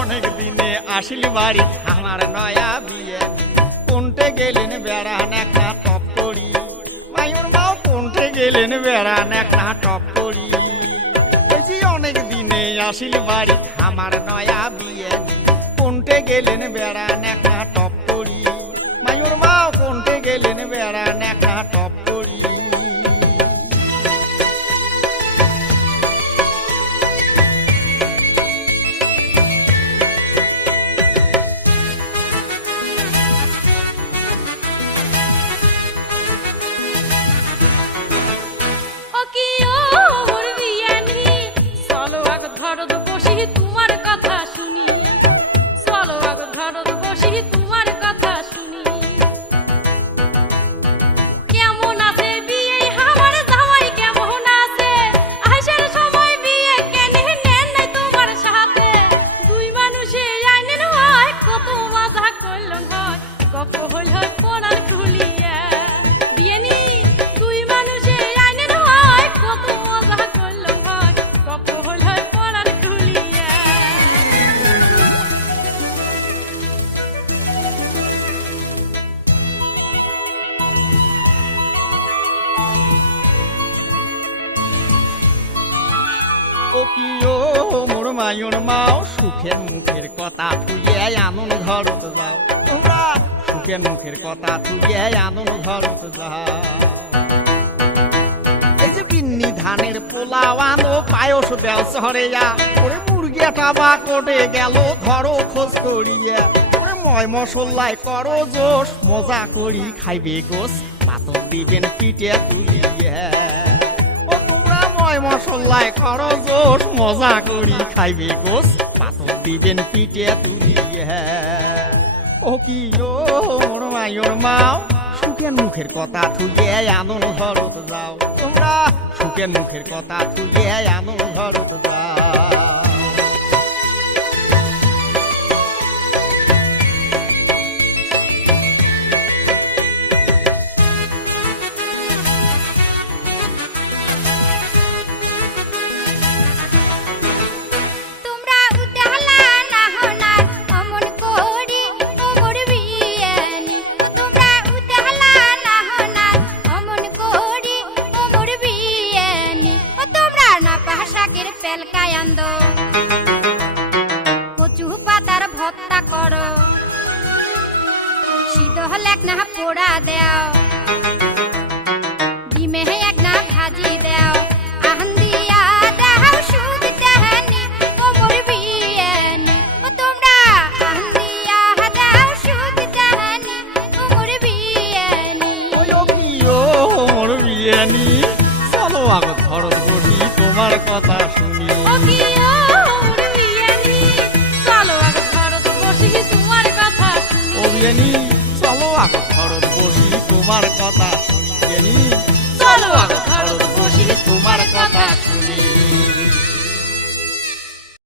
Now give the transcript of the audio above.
অনেক দিনে আসিল বাড়ি আমার নয়া বিয়ে কোনটে গেলেন বেড়ান একটা টপ করি মায়ুর মাও কোনটে গেলেন বেড়ান একটা টপ করি অনেক দিনে আসিল বাড়ি আমার নয়া বিয়ে কোনটে গেলেন বেড়ান একটা টপ করি মায়ুর মাও কোনটে গেলেন বেড়ান একটা টপ করি মোর মায়ুর মাও সুখের মুখের কথা থুয়ে আনন্দ ঘরত যাও তোমরা সুখের মুখের কথা থুয়ে আনন্দ ঘরত যাও এই যে বিন্নি ধানের পোলাও আনো পায়স দেও শহরেয়া ওরে মুরগিটা বা কোটে গেল ধরো খোঁজ করিয়া ওরে ময় মশলায় করো জোশ মজা করি খাইবে গোস পাতর দিবেন পিঠে তুলিয়া মশলায় করো জোশ মজা করি খাইবে গোস পাতর দিবেন পিঠে তুলিয়া ও কি ও মোর মায়ুর মাও সুখের মুখের কথা থুয়ে আনন্দ ঘরত যাও তোমরা সুখের মুখের কথা থুয়ে আনন্দ ঘরত যাও কচু পাতার ভর্তা করো সিদ্ধ হলে এক না পোড়া দেও ডিমে এক না ভাজি দেও আহান দিয়া দেও সুদ দেহানি ও মোর বিয়ানি ও তোমরা আহান দিয়া দেও সুদ দেহানি ও মোর বিয়ানি ও কি ও মোর বিয়ানি চলো আগত ঘরত বসি তোমার কথা শুনি ও কি ও মোর বিয়ানি চলো আগত ঘরত বসি তোমার কথা শুনি ও বিয়ানি চলো আগত ঘরত বসি তোমার কথা শুনি বিয়ানি চলো আগত ঘরত বসি তোমার কথা শুনি।